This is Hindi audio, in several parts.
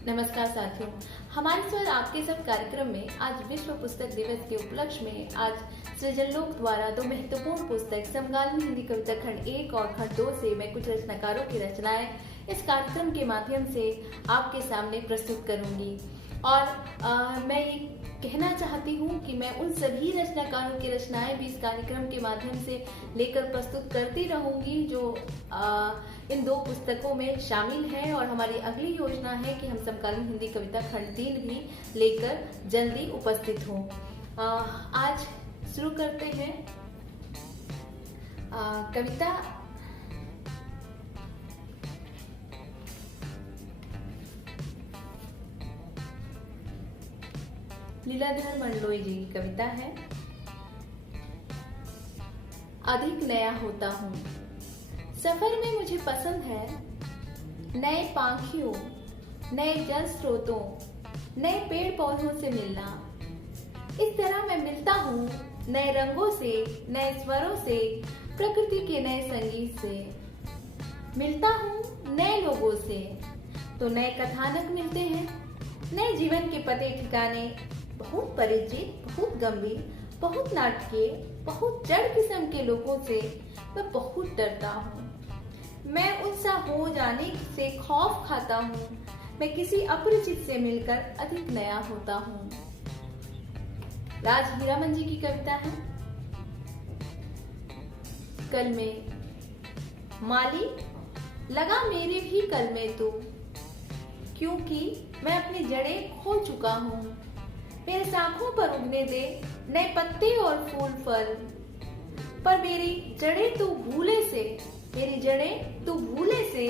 नमस्कार साथियों, हमारे स्वर आपके सब कार्यक्रम में आज विश्व पुस्तक दिवस के उपलक्ष्य में आज सृजनलोक द्वारा दो महत्वपूर्ण पुस्तक समकालीन हिंदी कविता खंड 1 और खंड 2 से मैं कुछ रचनाकारों की रचनाएं इस कार्यक्रम के माध्यम से आपके सामने प्रस्तुत करूंगी। और मैं ये कहना चाहती हूँ कि मैं उन सभी रचनाकारों की रचनाएं भी इस कार्यक्रम के माध्यम से लेकर प्रस्तुत करती रहूंगी जो इन दो पुस्तकों में शामिल है। और हमारी अगली योजना है कि हम समकालीन हिंदी कविता खंड 3 भी लेकर जल्दी उपस्थित हों। आज शुरू करते हैं कविता लीलाधर मंडलोई जी की कविता है। अधिक नया होता हूँ। सफर में मुझे पसंद है नए पाखियों, नए जल स्रोतों, नए पेड़ पौधों से मिलना। इस तरह मैं मिलता हूँ नए रंगों से, नए स्वरों से, प्रकृति के नए संगीत से। मिलता हूँ नए लोगों से तो नए कथानक मिलते हैं, नए जीवन के पते ठिकाने। बहुत परिचित, बहुत गंभीर, बहुत नाटकीय, बहुत जड़ किस्म के लोगों से मैं बहुत डरता हूँ। मैं उनसा हो जाने से खौफ खाता हूँ। मैं किसी अपरिचित से मिलकर अधिक नया होता हूँ। राज हीरामन जी की कविता है। कल में माली लगा मेरे भी कल में तू, क्योंकि मैं अपनी जड़ें खो चुका हूँ। मेरे शाखों पर उगने दे नए पत्ते और फूल फल, पर मेरी जड़ें तो भूले से, मेरी जड़ें तो भूले से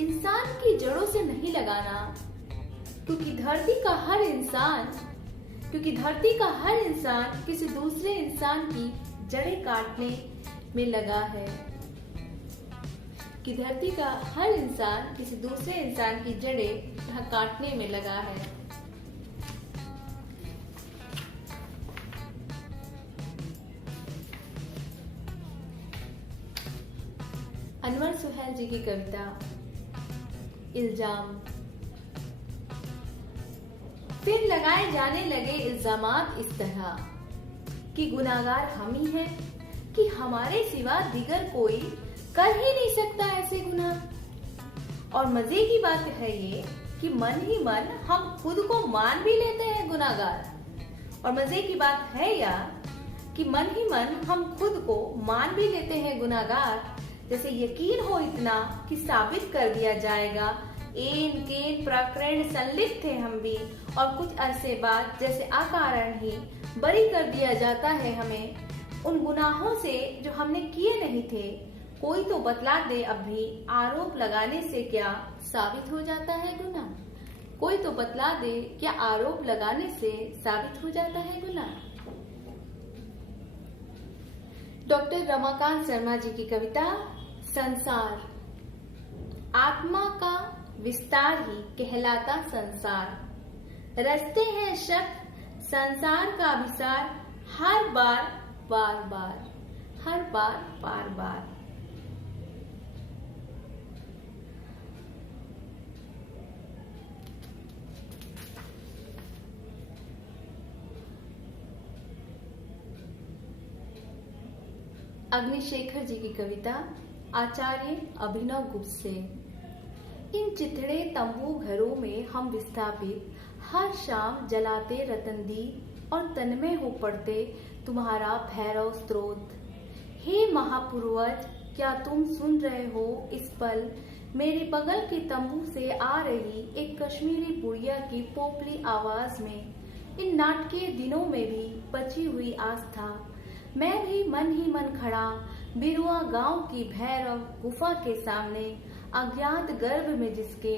इंसान की जड़ों से नहीं लगाना। क्योंकि धरती का हर इंसान किसी दूसरे इंसान की जड़ें काटने में लगा है। कि धरती का हर इंसान किसी दूसरे इंसान की जड़ें काटने में लगा है। अनवर सुहेल जी की कविता इल्जाम। फिर लगाए जाने लगे इल्जामात इस तरह कि गुनाहगार हम ही हैं, कि हमारे सिवा दिगर कोई कर ही नहीं सकता ऐसे गुनाह। और मजे की बात है ये कि मन ही मन हम खुद को मान भी लेते हैं गुनाहगार। और मजे की बात है यह कि मन ही मन हम खुद को मान भी लेते हैं गुनाहगार। जैसे यकीन हो इतना कि साबित कर दिया जाएगा, एन केन प्रकरण संलिप्त थे हम भी, और कुछ अरसे बाद जैसे अकारण ही बरी कर दिया जाता है हमें उन गुनाहों से जो हमने किए नहीं थे। कोई तो बतला दे अब भी, आरोप लगाने से क्या साबित हो जाता है गुनाह। कोई तो बतला दे क्या आरोप लगाने से साबित हो जाता है गुनाह। डॉक्टर रमाकांत शर्मा जी की कविता संसार। आत्मा का विस्तार ही कहलाता संसार। रचते हैं शब्द संसार का विचार, हर बार बार बार, हर बार बार बार। अग्निशेखर जी की कविता आचार्य अभिनव गुप्त से। इन चिथड़े तंबू घरों में हम विस्थापित हर शाम जलाते रतन दीप और तन्मय हो पड़ते तुम्हारा भैरव स्रोत। हे महापूर्वज, क्या तुम सुन रहे हो इस पल मेरे बगल के तंबू से आ रही एक कश्मीरी बुढ़िया की पोपली आवाज में। इन नाटकीय दिनों में भी बची हुई आस्था। मैं भी मन ही मन खड़ा बिरुआ गांव की भैरव गुफा के सामने, अज्ञात गर्भ में जिसके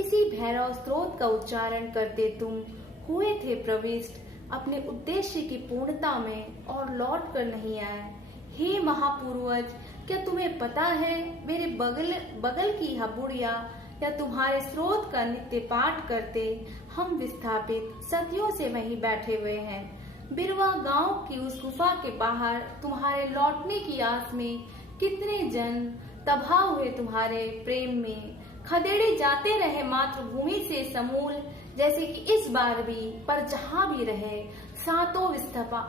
इसी भैरव स्रोत का उच्चारण करते तुम हुए थे प्रविष्ट अपने उद्देश्य की पूर्णता में और लौट कर नहीं आए। हे महापूर्वज, क्या तुम्हें पता है मेरे बगल की यह बुढ़िया या तुम्हारे स्रोत का नित्य पाठ करते हम विस्थापित सदियों से वहीं बैठे हुए हैं। बिरवा गांव की उस गुफा के बाहर तुम्हारे लौटने की आस में कितने जन तबाह हुए तुम्हारे प्रेम में। खदेड़े जाते रहे मातृभूमि से समूल, जैसे कि इस बार भी, पर जहां भी रहे सातों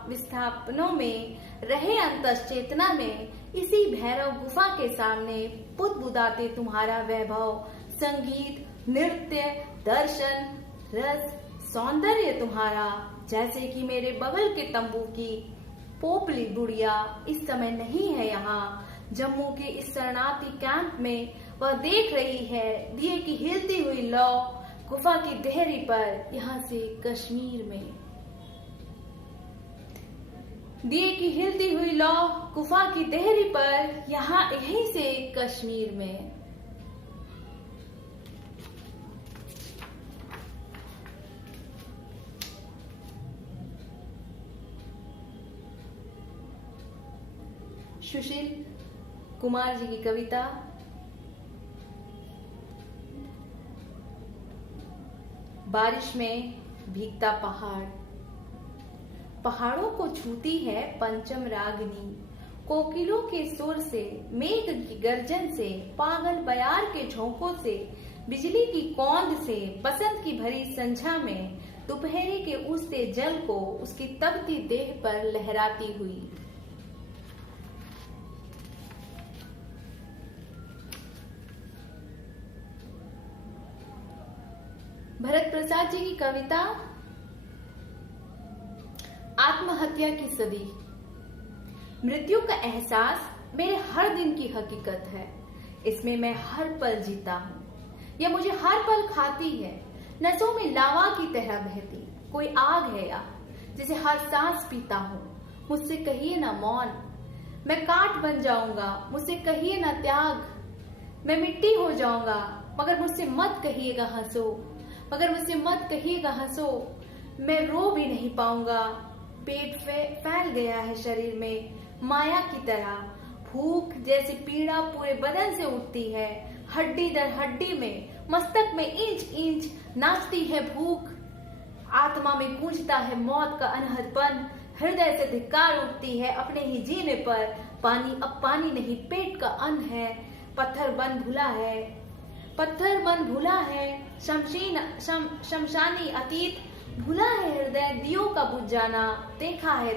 विस्थापनों में रहे अंतस चेतना में, इसी भैरव गुफा के सामने बुदबुदाते तुम्हारा वैभव, संगीत, नृत्य, दर्शन, रस, सौंदर्य तुम्हारा। जैसे कि मेरे बगल के तंबू की पोपली बुढ़िया इस समय नहीं है यहाँ, जम्मू के इस शरणार्थी कैंप में वह देख रही है दिए की हिलती हुई लौ गुफा की देहरी पर, यहाँ से कश्मीर में। दिए की हिलती हुई लौ गुफा की देहरी पर, यहाँ यहीं से कश्मीर में। सुशील कुमार जी की कविता बारिश में भीगता पहाड़। पहाड़ों को छूती है पंचम रागनी, कोकिलों के सुर से, मेघ की गर्जन से, पागल बयार के झोंकों से, बिजली की कौंध से, बसंत की भरी संझा में दोपहरी के उगते जल को उसकी तपती देह पर लहराती हुई। भरत प्रसाद जी की कविता आत्महत्या की सदी। मृत्यु का एहसास मेरे हर दिन की हकीकत है, इसमें मैं हर पल जीता हूँ, यह मुझे हर पल खाती है, नसों में लावा की तरह बहती कोई आग है या जिसे हर सांस पीता हूँ। मुझसे कहिए ना मौन, मैं काट बन जाऊंगा, मुझसे कहिए ना त्याग, मैं मिट्टी हो जाऊंगा, मगर मुझसे मत कहिएगा हंसो, मगर मुझसे मत कहिएगा हंसो, मैं रो भी नहीं पाऊंगा। पेट फैल गया है शरीर में माया की तरह, भूख जैसी पीड़ा पूरे बदन से उठती है, हड्डी दर हड्डी में, मस्तक में इंच इंच नाचती है भूख। आत्मा में गूंजता है मौत का अनहदपन, हृदय से धिक्कार उठती है अपने ही जीने पर। पानी अब पानी नहीं, पेट का अन्न है, पत्थर बन भुला है, पत्थर बन भुला है, शमशानी अतीत भुला है हृदय, दियों का बुझ जाना देखा है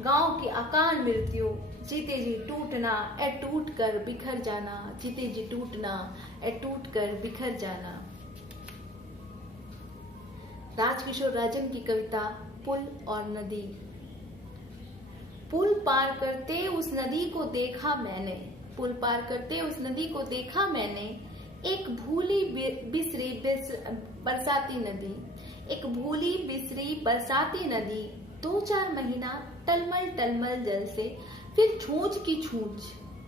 गांव की अकाल मृत्यु, जीते जी टूटना ए टूट कर बिखर जाना, जीते जी टूटना ए टूट कर बिखर जाना। राजकिशोर राजन की कविता पुल और नदी। पुल पार करते उस नदी को देखा मैंने, पुल पार करते उस नदी को देखा मैंने, एक भूली बिसरी बरसाती नदी, एक भूली बिसरी बरसाती नदी, 2-4 महीना टलमल टलमल जल से, फिर छूछ की छूछ,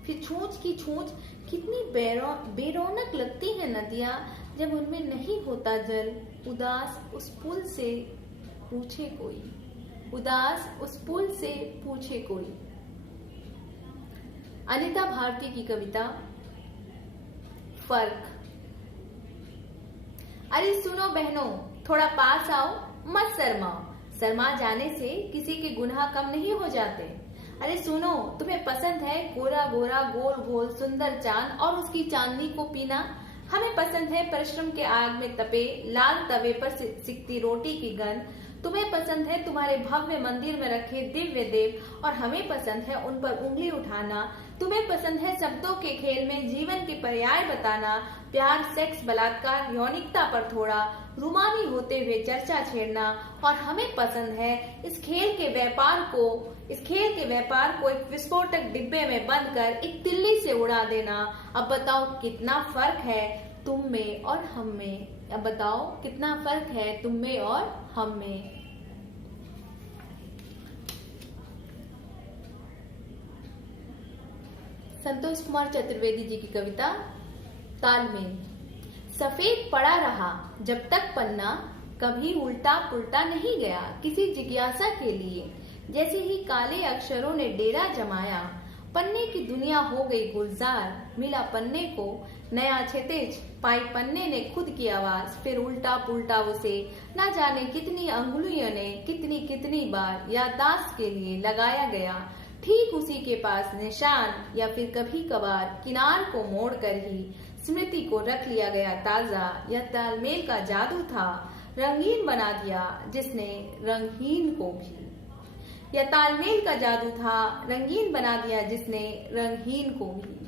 फिर छूछ की छूछ। कितनी बेरौनक लगती है नदियां जब उनमें नहीं होता जल। उदास उस पुल से पूछे कोई, उदास उस पुल से पूछे कोई। अनिता भारती की कविता फर्क। अरे सुनो बहनों, थोड़ा पास आओ, मत शर्माओ, शर्मा जाने से किसी के गुनाह कम नहीं हो जाते। अरे सुनो, तुम्हें पसंद है गोरा गोरा गोल गोल सुंदर चांद और उसकी चांदनी को पीना। हमें पसंद है परिश्रम के आग में तपे लाल तवे पर सिकती रोटी की गंध। तुम्हें पसंद है तुम्हारे भव्य मंदिर में रखे दिव्य देव और हमें पसंद है उन पर उंगली उठाना। तुम्हें पसंद है शब्दों के खेल में जीवन के पर्याय बताना, प्यार, सेक्स, बलात्कार, यौनिकता पर थोड़ा रुमानी होते हुए चर्चा छेड़ना। और हमें पसंद है इस खेल के व्यापार को एक विस्फोटक डिब्बे में बंद कर एक तिल्ली से उड़ा देना। अब बताओ कितना फर्क है तुम में और हम में, अब बताओ कितना फर्क है तुम में और हम में। संतोष कुमार चतुर्वेदी जी की कविता तालमेल। सफेद पड़ा रहा जब तक पन्ना, कभी उल्टा पुल्टा नहीं गया किसी जिज्ञासा के लिए। जैसे ही काले अक्षरों ने डेरा जमाया, पन्ने की दुनिया हो गई गुलजार। मिला पन्ने को नया क्षितिज, पाई पन्ने ने खुद की आवाज, फिर उल्टा पुल्टा उसे न जाने कितनी अंगुलियों ने कितनी कितनी बार याददाश्त के लिए लगाया गया। ठीक उसी के पास निशान, या फिर कभी कभार किनार को मोड़ कर ही स्मृति को रख लिया गया ताजा। यह तालमेल का जादू था, रंगीन बना दिया जिसने रंगहीन को भी। यह तालमेल का जादू था, रंगीन बना दिया जिसने रंगहीन को भी।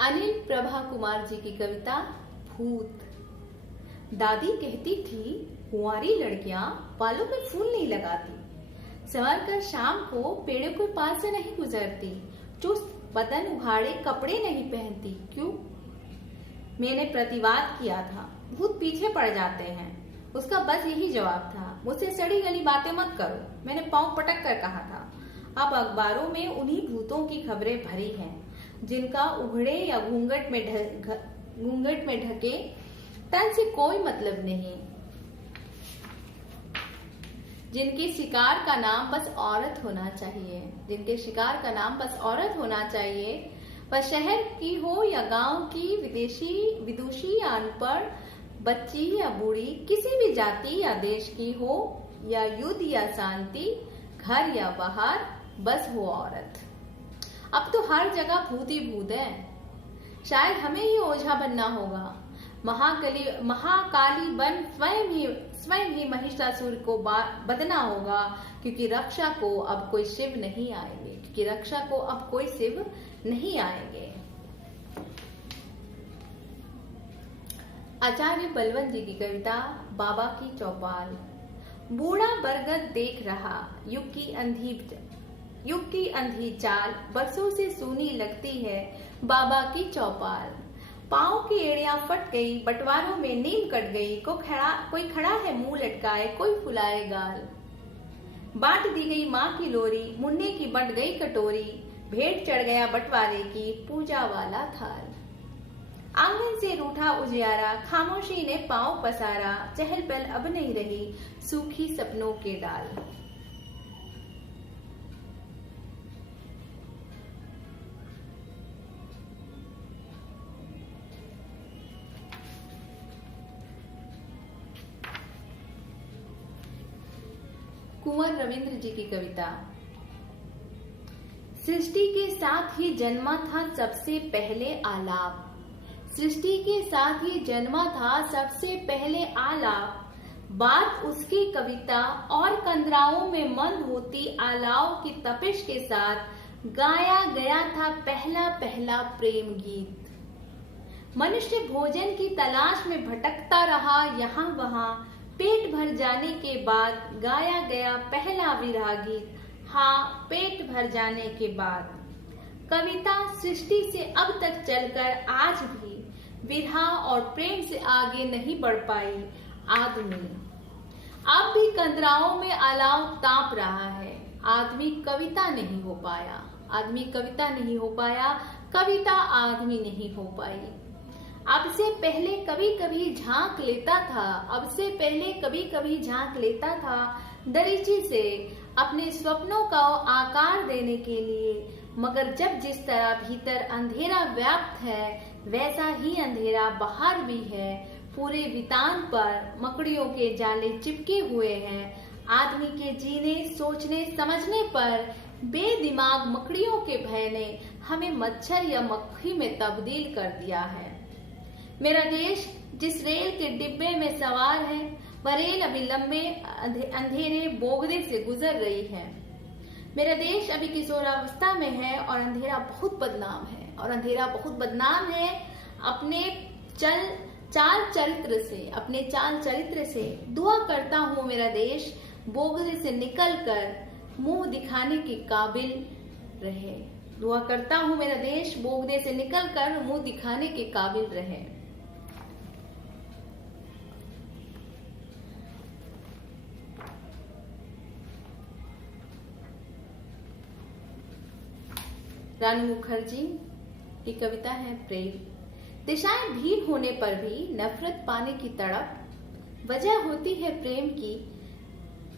अनिल प्रभा कुमार जी की कविता भूत। दादी कहती थी, कुंवारी लड़कियां बालों में फूल नहीं लगाती, संवर कर शाम को पेड़ों के पास से नहीं गुजरती, चुस्त बदन उघाड़े कपड़े नहीं पहनती। क्यों? मैंने प्रतिवाद किया था, भूत पीछे पड़ जाते हैं। उसका बस यही जवाब था, मुझसे सड़ी गली बातें मत करो। मैंने पांव पटक कर कहा था। अब अखबारों में उन्हीं भूतों की खबरें भरी हैं जिनका उघड़े या घूंघट में ढके तन से कोई मतलब नहीं, जिनके शिकार का नाम बस औरत होना चाहिए, जिनके शिकार का नाम बस औरत होना चाहिए। वह शहर की हो या गांव की, विदुषी या अनपढ़, बच्ची या बूढ़ी, किसी भी जाति या देश की हो, या युद्ध या शांति, घर या बाहर, बस वो औरत। अब तो हर जगह भूत ही भूत है। शायद हमें ही ओझा बनना होगा। महाकाली बन स्वयं ही महिषासुर को बदना होगा, क्योंकि रक्षा को अब कोई शिव नहीं आएंगे। आचार्य बलवंत जी की कविता बाबा की चौपाल। बूढ़ा बरगद देख रहा, युग की अंधी चाल, बरसों से सूनी लगती है बाबा की चौपाल। पाँव की एड़ियां फट गई, बंटवारों में नींद कट गई, कोई खड़ा है मुंह लटकाए, कोई फुलाए गाल। बांट दी गई माँ की लोरी, मुन्ने की बंट गई कटोरी, भेंट चढ़ गया बंटवारे की पूजा वाला थाल। आंगन से रूठा उजियारा, खामोशी ने पांव पसारा, चहल पहल अब नहीं रही, सूखी सपनों के डाल। कुंवर रविंद्र जी की कविता। सृष्टि के साथ ही जन्मा था सबसे पहले आलाप, सृष्टि के साथ ही जन्मा था सबसे पहले आलाप। बात उसकी कविता और कंदराओं में मंद होती आलाओं की तपिश के साथ गाया गया था पहला पहला प्रेम गीत। मनुष्य भोजन की तलाश में भटकता रहा यहाँ वहाँ, पेट भर जाने के बाद गाया गया पहला विरह गीत। हाँ, पेट भर जाने के बाद। कविता सृष्टि से अब तक चलकर आज भी विरह और प्रेम से आगे नहीं बढ़ पाई। आदमी अब भी कंदराओं में अलाव ताप रहा है। आदमी कविता नहीं हो पाया, कविता आदमी नहीं हो पाई। अब से पहले कभी कभी झांक लेता था दरीची से अपने स्वप्नों का आकार देने के लिए, मगर जब जिस तरह भीतर अंधेरा व्याप्त है वैसा ही अंधेरा बाहर भी है। पूरे वितान पर मकड़ियों के जाले चिपके हुए हैं। आदमी के जीने, सोचने, समझने पर बेदिमाग मकड़ियों के भय ने हमें मच्छर या मक्खी में तब्दील कर दिया है। मेरा देश जिस रेल के डिब्बे में सवार है, वह रेल अभी लंबे अंधेरे बोगदे से गुजर रही है। मेरा देश अभी किशोरावस्था में है और अंधेरा बहुत बदनाम है अपने चाल चरित्र से। दुआ करता हूँ मेरा देश बोगदे से निकलकर मुंह दिखाने के काबिल रहे। रानी मुखर्जी की कविता है प्रेम। दिशाएं भीड़ होने पर भी नफरत पाने की तड़प वजह होती है प्रेम की।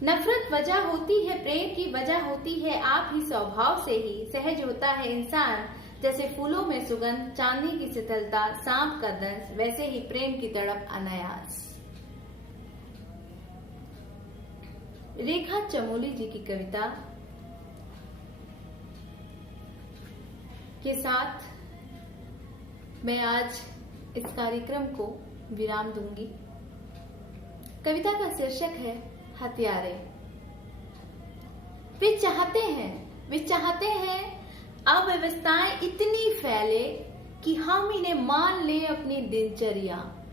नफरत वजह होती है प्रेम की, वजह होती है आप ही स्वभाव से ही। सहज होता है इंसान जैसे फूलों में सुगंध, चांदी की शीतलता, सांप का दंश, वैसे ही प्रेम की तड़प अनायास। रेखा चमोली जी की कविता के साथ मैं आज इस कार्यक्रम को विराम दूंगी। कविता का शीर्षक है हत्यारे। वे चाहते हैं अव्यवस्थाएं इतनी फैले कि हम इन्हें मान ले अपनी दिनचर्या,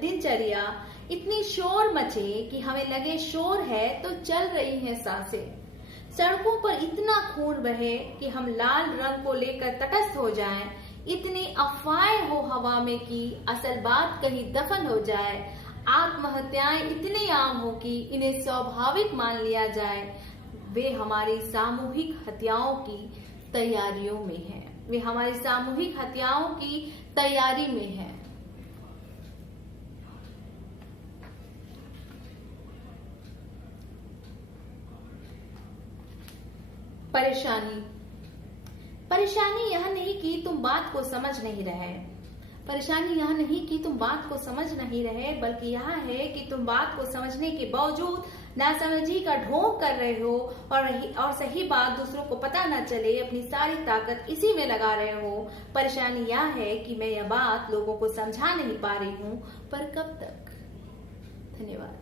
दिनचर्या इतनी शोर मचे कि हमें लगे शोर है तो चल रही हैं सांसें। सड़कों पर इतना खून बहे कि हम लाल रंग को लेकर तटस्थ हो जाएं। इतनी अफवाहें हो हवा में कि असल बात कहीं दफन हो जाए। आत्महत्याएं इतनी आम हो कि इन्हें स्वाभाविक मान लिया जाए। वे हमारी सामूहिक हत्याओं की तैयारियों में है। वे हमारी सामूहिक हत्याओं की तैयारी में है। परेशानी यह नहीं कि तुम बात को समझ नहीं रहे। परेशानी यह नहीं कि तुम बात को समझ नहीं रहे, बल्कि यह है कि तुम बात को समझने के बावजूद नासमझी का ढोंग कर रहे हो और सही बात दूसरों को पता न चले, अपनी सारी ताकत इसी में लगा रहे हो। परेशानी यह है कि मैं यह बात लोगों को समझा नहीं पा रही हूँ, पर कब तक। धन्यवाद।